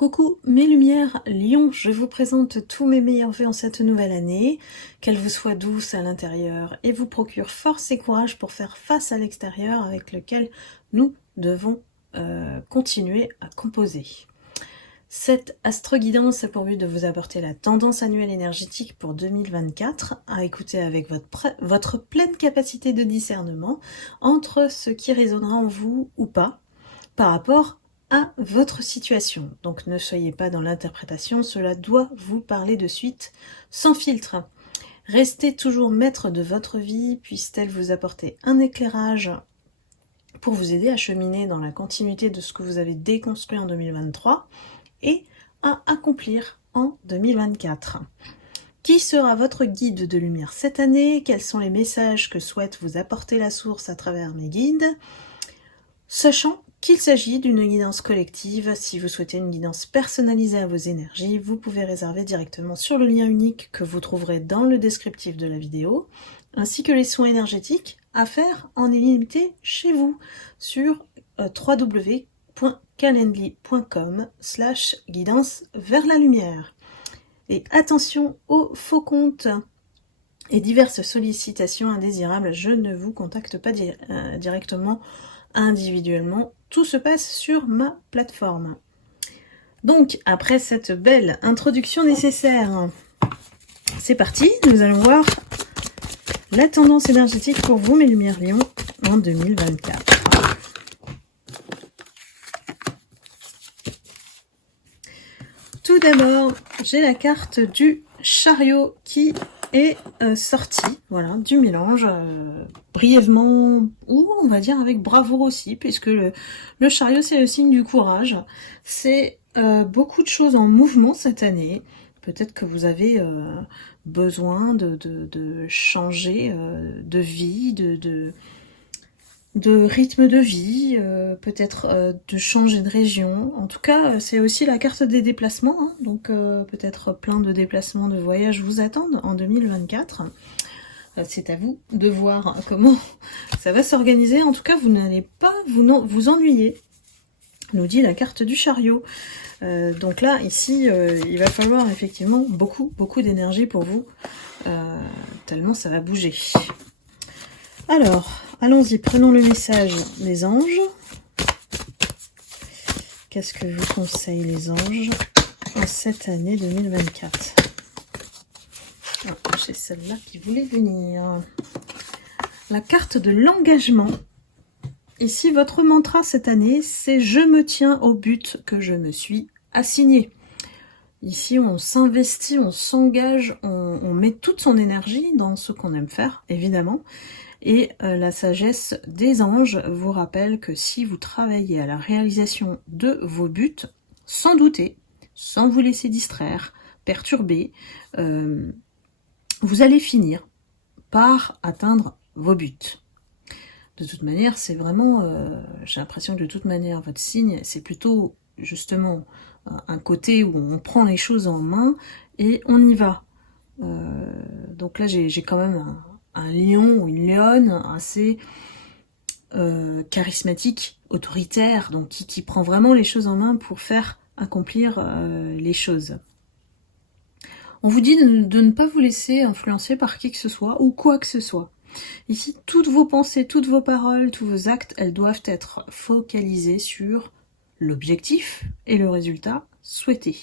Coucou mes lumières Lion, je vous présente tous mes meilleurs vœux en cette nouvelle année, qu'elle vous soit douce à l'intérieur et vous procure force et courage pour faire face à l'extérieur avec lequel nous devons continuer à composer. Cette astro-guidance a pour but de vous apporter la tendance annuelle énergétique pour 2024, à écouter avec votre pleine capacité de discernement entre ce qui résonnera en vous ou pas, par rapport à votre situation. Donc ne soyez pas dans l'interprétation, cela doit vous parler de suite, sans filtre. Restez toujours maître de votre vie, puisse-t-elle vous apporter un éclairage pour vous aider à cheminer dans la continuité de ce que vous avez déconstruit en 2023 et à accomplir en 2024. Qui sera votre guide de lumière cette année? Quels sont les messages que souhaite vous apporter la source à travers mes guides? Sachant qu'il s'agit d'une guidance collective, si vous souhaitez une guidance personnalisée à vos énergies, vous pouvez réserver directement sur le lien unique que vous trouverez dans le descriptif de la vidéo, ainsi que les soins énergétiques à faire en illimité chez vous sur www.calendly.com/guidance vers la lumière. Et attention aux faux comptes et diverses sollicitations indésirables, je ne vous contacte pas directement individuellement, tout se passe sur ma plateforme. Donc, après cette belle introduction nécessaire, c'est parti, nous allons voir la tendance énergétique pour vous, mes lumières Lion, en 2024. Tout d'abord, j'ai la carte du chariot qui est sortie, voilà, du mélange, brièvement, ou on va dire avec bravoure aussi, puisque le chariot c'est le signe du courage. C'est beaucoup de choses en mouvement cette année. Peut-être que vous avez besoin de changer de vie, de rythme de vie, peut-être de changer de région. En tout cas, c'est aussi la carte des déplacements, hein, donc peut-être plein de déplacements, de voyages vous attendent en 2024. C'est à vous de voir comment ça va s'organiser. En tout cas, vous n'allez pas vous ennuyer, nous dit la carte du chariot. Donc là, ici, il va falloir effectivement beaucoup d'énergie pour vous, tellement ça va bouger. Alors, allons-y, prenons le message des anges. Qu'est-ce que vous conseillent les anges en cette année 2024? Ah, j'ai celle-là qui voulait venir. La carte de l'engagement. Ici, votre mantra cette année, c'est « Je me tiens au but que je me suis assigné ». Ici, on s'investit, on s'engage, on met toute son énergie dans ce qu'on aime faire, évidemment. Et la sagesse des anges vous rappelle que si vous travaillez à la réalisation de vos buts, sans douter, sans vous laisser distraire, perturber, vous allez finir par atteindre vos buts. De toute manière, c'est vraiment, j'ai l'impression que de toute manière, votre signe, c'est plutôt justement un côté où on prend les choses en main et on y va. Donc là, j'ai quand même un lion ou une lionne assez charismatique, autoritaire, donc qui prend vraiment les choses en main pour faire accomplir les choses. On vous dit de ne pas vous laisser influencer par qui que ce soit ou quoi que ce soit. Ici, toutes vos pensées, toutes vos paroles, tous vos actes, elles doivent être focalisées sur l'objectif et le résultat souhaité.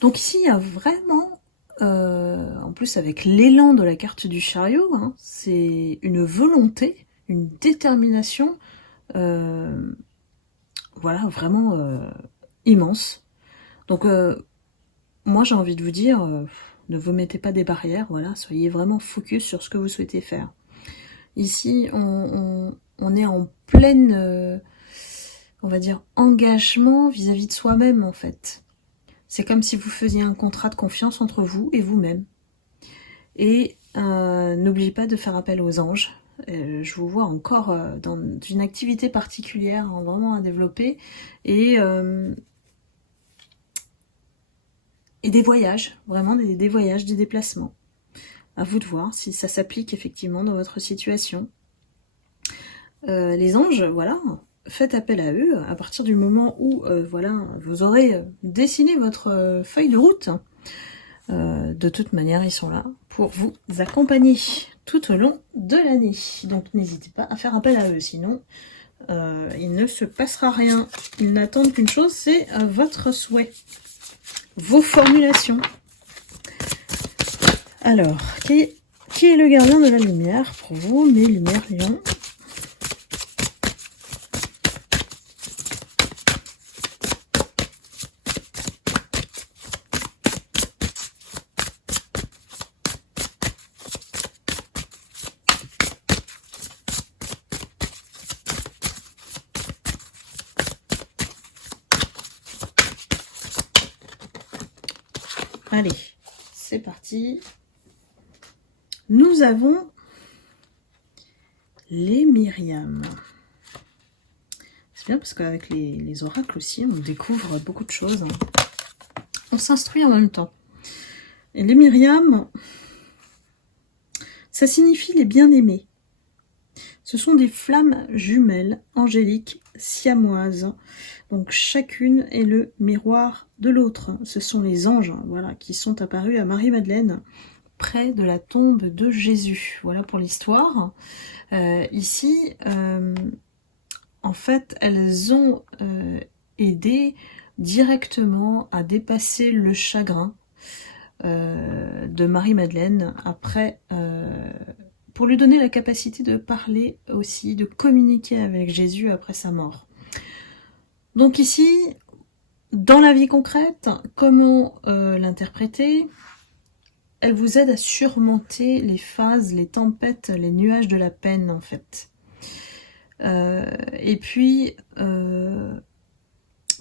Donc ici, il y a vraiment, en plus avec l'élan de la carte du chariot, hein, c'est une volonté, une détermination, voilà, vraiment immense. Donc moi j'ai envie de vous dire, ne vous mettez pas des barrières, voilà, soyez vraiment focus sur ce que vous souhaitez faire. Ici, on est en pleine, on va dire, engagement vis-à-vis de soi-même, en fait. C'est comme si vous faisiez un contrat de confiance entre vous et vous-même. Et n'oubliez pas de faire appel aux anges. Je vous vois encore dans une activité particulière, hein, vraiment à développer. Et des voyages, vraiment des voyages, des déplacements. À vous de voir si ça s'applique effectivement dans votre situation. Les anges, voilà, faites appel à eux à partir du moment où voilà, vous aurez dessiné votre feuille de route. De toute manière, ils sont là pour vous accompagner tout au long de l'année. Donc n'hésitez pas à faire appel à eux, sinon il ne se passera rien. Ils n'attendent qu'une chose, c'est votre souhait, vos formulations. Alors, qui est le gardien de la lumière pour vous, mes lumières lions? Allez, c'est parti. Nous avons les Myriam. C'est bien parce qu'avec les oracles aussi, on découvre beaucoup de choses. On s'instruit en même temps. Et les Myriam, ça signifie les bien-aimés. Ce sont des flammes jumelles, angéliques, siamoises. Donc chacune est le miroir de l'autre. Ce sont les anges, voilà, qui sont apparus à Marie-Madeleine près de la tombe de Jésus. Voilà pour l'histoire. Ici, en fait, elles ont aidé directement à dépasser le chagrin de Marie-Madeleine après, pour lui donner la capacité de parler aussi, de communiquer avec Jésus après sa mort. Donc ici, dans la vie concrète, comment l'interpréter? Elle vous aide à surmonter les phases, les tempêtes, les nuages de la peine, en fait. Et puis,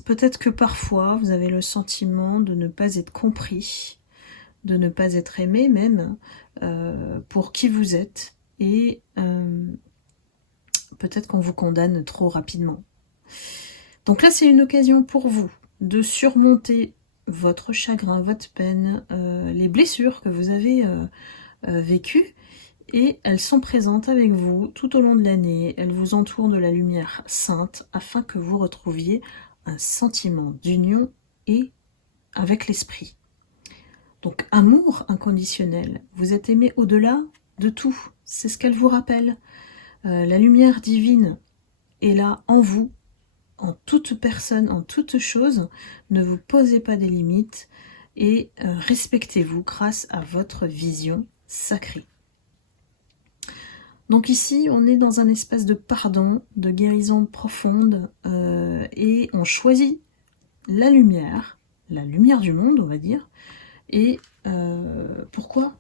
peut-être que parfois, vous avez le sentiment de ne pas être compris, de ne pas être aimé même, pour qui vous êtes. Et peut-être qu'on vous condamne trop rapidement. Donc là, c'est une occasion pour vous de surmonter votre chagrin, votre peine, les blessures que vous avez vécues, et elles sont présentes avec vous tout au long de l'année. Elles vous entourent de la lumière sainte afin que vous retrouviez un sentiment d'union et avec l'esprit. Donc amour inconditionnel, vous êtes aimé au-delà de tout, c'est ce qu'elle vous rappelle. La lumière divine est là en vous, en toute personne, en toute chose. Ne vous posez pas des limites et respectez-vous grâce à votre vision sacrée. Donc ici, on est dans un espace de pardon, de guérison profonde, et on choisit la lumière du monde, on va dire. Et pourquoi?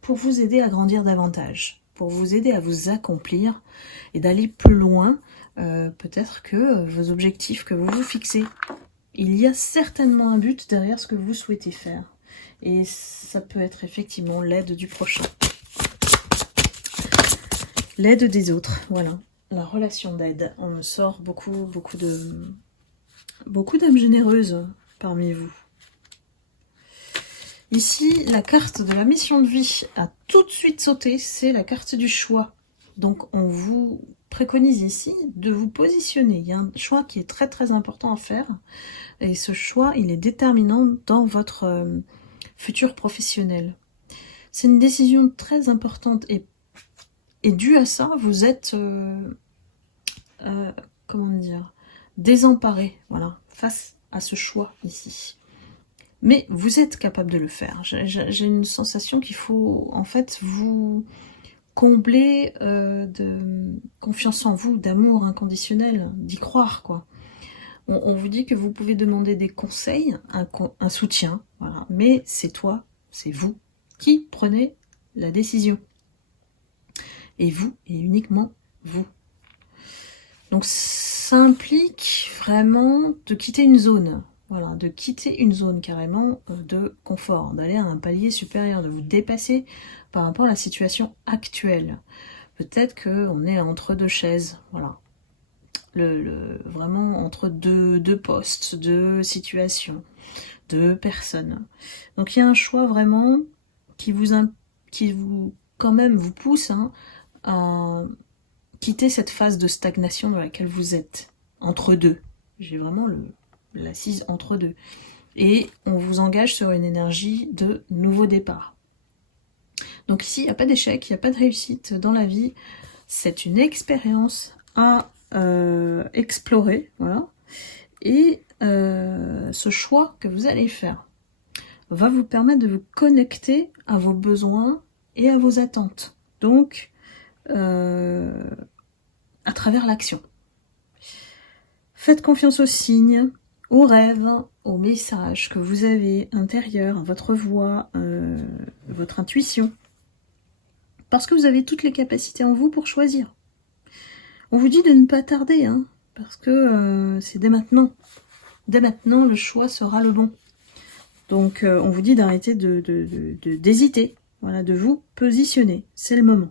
Pour vous aider à grandir davantage, pour vous aider à vous accomplir et d'aller plus loin, peut-être que vos objectifs que vous vous fixez. Il y a certainement un but derrière ce que vous souhaitez faire. Et ça peut être effectivement l'aide du prochain. L'aide des autres, voilà. La relation d'aide. On me sort beaucoup d'âmes généreuses parmi vous. Ici, la carte de la mission de vie a tout de suite sauté, c'est la carte du choix. Donc on vous préconise ici de vous positionner. Il y a un choix qui est très très important à faire. Et ce choix, il est déterminant dans votre futur professionnel. C'est une décision très importante et dû à ça, vous êtes, comment dire, désemparé, voilà, face à ce choix ici. Mais vous êtes capable de le faire. J'ai une sensation qu'il faut, en fait, vous combler de confiance en vous, d'amour inconditionnel, d'y croire, quoi. On vous dit que vous pouvez demander des conseils, un soutien, voilà. Mais c'est toi, c'est vous qui prenez la décision. Et vous, et uniquement vous. Donc ça implique vraiment de quitter une zone, voilà, de quitter une zone carrément de confort, d'aller à un palier supérieur, de vous dépasser par rapport à la situation actuelle. Peut-être qu'on est entre deux chaises, voilà. Vraiment entre deux postes, deux situations, deux personnes. Donc il y a un choix vraiment qui vous quand même vous pousse, hein, à quitter cette phase de stagnation dans laquelle vous êtes. entre deux. J'ai vraiment l'assise entre deux. Et on vous engage sur une énergie de nouveau départ. Donc ici, il n'y a pas d'échec, il n'y a pas de réussite dans la vie. C'est une expérience à explorer, voilà. Et ce choix que vous allez faire va vous permettre de vous connecter à vos besoins et à vos attentes. Donc, à travers l'action. Faites confiance aux signes, aux rêves, aux messages que vous avez intérieurs, à votre voix, votre intuition. Parce que vous avez toutes les capacités en vous pour choisir. On vous dit de ne pas tarder, hein, parce que c'est dès maintenant. Dès maintenant, le choix sera le bon. Donc, on vous dit d'arrêter d'hésiter, voilà, de vous positionner. C'est le moment.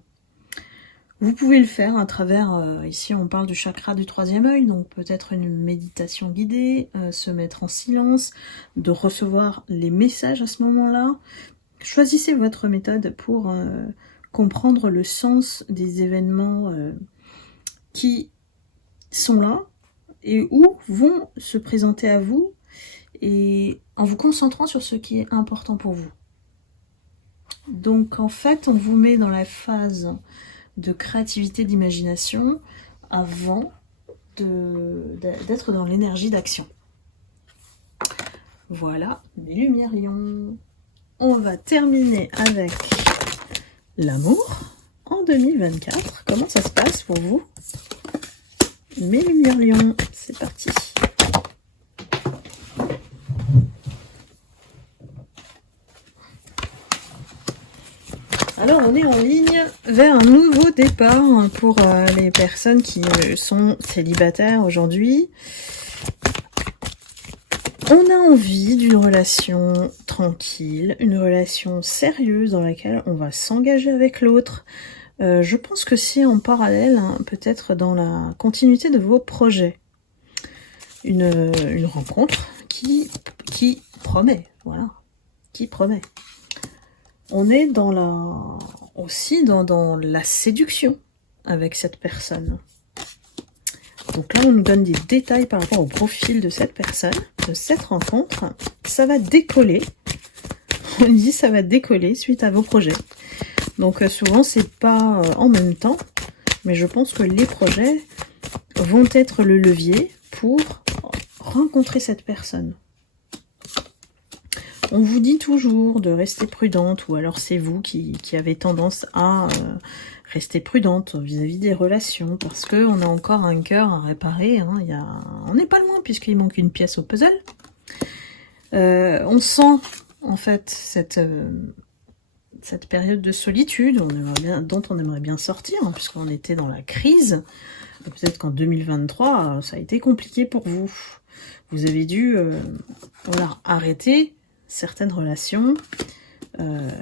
Vous pouvez le faire à travers, ici on parle du chakra du troisième œil, donc peut-être une méditation guidée, se mettre en silence, de recevoir les messages à ce moment-là. Choisissez votre méthode pour comprendre le sens des événements qui sont là et où vont se présenter à vous, et en vous concentrant sur ce qui est important pour vous. Donc en fait, on vous met dans la phase de créativité, d'imagination, avant d'être dans l'énergie d'action. Voilà, mes lumières lions. On va terminer avec l'amour en 2024. Comment ça se passe pour vous, mes lumières lions? C'est parti. Alors on est en ligne vers un nouveau départ pour les personnes qui sont célibataires aujourd'hui. On a envie d'une relation tranquille, une relation sérieuse dans laquelle on va s'engager avec l'autre. Je pense que c'est en parallèle, hein, peut-être dans la continuité de vos projets. Une rencontre qui promet, voilà, qui promet. On est aussi dans la séduction avec cette personne. Donc là, on nous donne des détails par rapport au profil de cette personne, de cette rencontre. Ça va décoller. On dit ça va décoller suite à vos projets. Donc souvent, c'est pas en même temps, mais je pense que les projets vont être le levier pour rencontrer cette personne. On vous dit toujours de rester prudente, ou alors c'est vous qui avez tendance à rester prudente vis-à-vis des relations, parce qu'on a encore un cœur à réparer. Hein. On n'est pas loin, puisqu'il manque une pièce au puzzle. On sent, en fait, cette période de solitude dont on aimerait bien sortir, hein, puisqu'on était dans la crise. Peut-être qu'en 2023, ça a été compliqué pour vous. Vous avez dû voilà, arrêter certaines relations,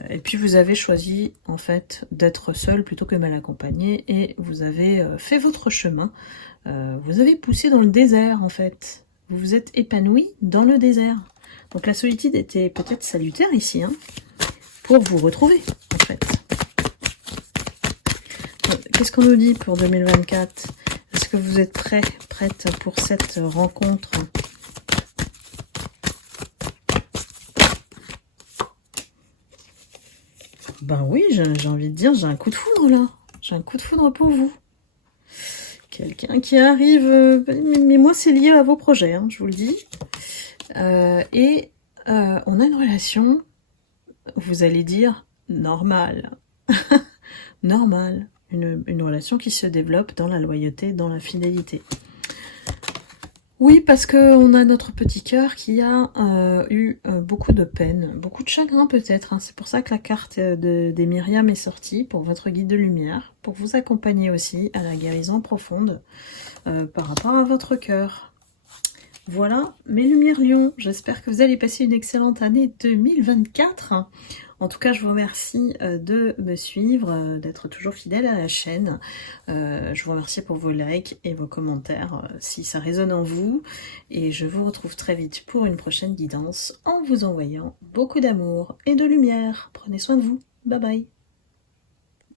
et puis vous avez choisi en fait d'être seul plutôt que mal accompagné, et vous avez fait votre chemin, vous avez poussé dans le désert en fait, vous vous êtes épanoui dans le désert. Donc la solitude était peut-être salutaire ici, hein, pour vous retrouver en fait. Qu'est-ce qu'on nous dit pour 2024? Est-ce que vous êtes prête pour cette rencontre? Ben oui, j'ai envie de dire, j'ai un coup de foudre là. J'ai un coup de foudre pour vous. Quelqu'un qui arrive, mais moi c'est lié à vos projets, hein, je vous le dis. On a une relation, vous allez dire, normale. Normale. Une relation qui se développe dans la loyauté, dans la fidélité. Oui, parce qu'on a notre petit cœur qui a eu beaucoup de peine, beaucoup de chagrin peut-être. Hein. C'est pour ça que la carte des Myriam est sortie, pour votre guide de lumière, pour vous accompagner aussi à la guérison profonde par rapport à votre cœur. Voilà, mes lumières lions, j'espère que vous allez passer une excellente année 2024. En tout cas, je vous remercie de me suivre, d'être toujours fidèle à la chaîne. Je vous remercie pour vos likes et vos commentaires si ça résonne en vous. Et je vous retrouve très vite pour une prochaine guidance en vous envoyant beaucoup d'amour et de lumière. Prenez soin de vous. Bye bye.